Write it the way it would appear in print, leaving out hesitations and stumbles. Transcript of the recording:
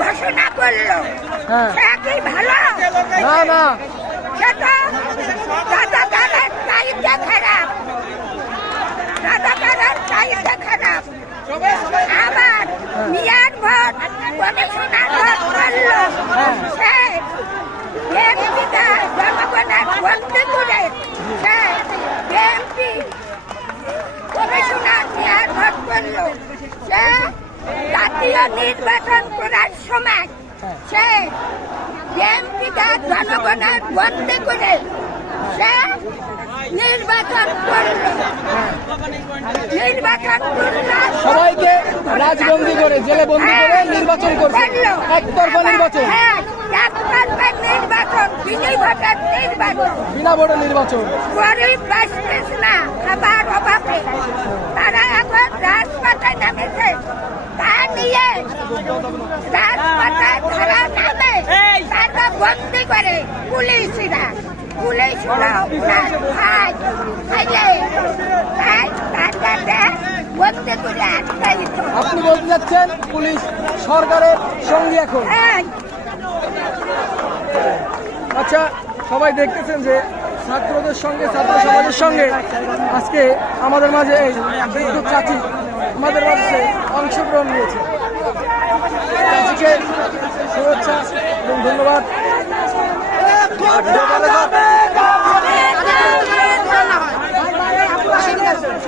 ঘোষণা করলো কি ভালো না না রাজাকারের চাহিদা খারাপ, রাজাকারের চাহিদা খারাপ। আবার মেয়র ভোট কমিশনার ভোট করলো, সে এমপিটা জনগণের বন্ধ করে সে এমপি কমিশনার মেয়র ভোট করলো। সে জাতীয় নির্বাচন করার সময় সে এমপিটা জনগণের বন্ধ করে সে নির্বাচন করলো, নির্বাচন করলো, সবাইকে রাজবন্দি করে জেলে বন্দি করে নির্বাচন করছে, একতরফা নির্বাচন, একতরফা নির্বাচন, বিনা ভোটের নির্বাচন, বিনা ভোটের নির্বাচন। গরিব বাঁচতেছ না খাবার অভাবে, তারা এখন রাজপথে নেমেছে। তা নিয়ে রাজপথে তারা নামে, তারা বন্দি করে পুলিশরা, পুলিশরা ভাই খাইলে তার বন্দি করে আটকাই। আপনি বলতে যাচ্ছেন পুলিশ সরকারের সঙ্গে এখন? আচ্ছা, সবাই দেখতেছেন যে ছাত্রদের সঙ্গে, ছাত্র সমাজের সঙ্গে আজকে আমাদের মাঝে এই বিদ্যুৎ চাচি আমাদের মাঝে অংশগ্রহণ নিয়েছে। চাচিকে শুভেচ্ছা এবং ধন্যবাদ।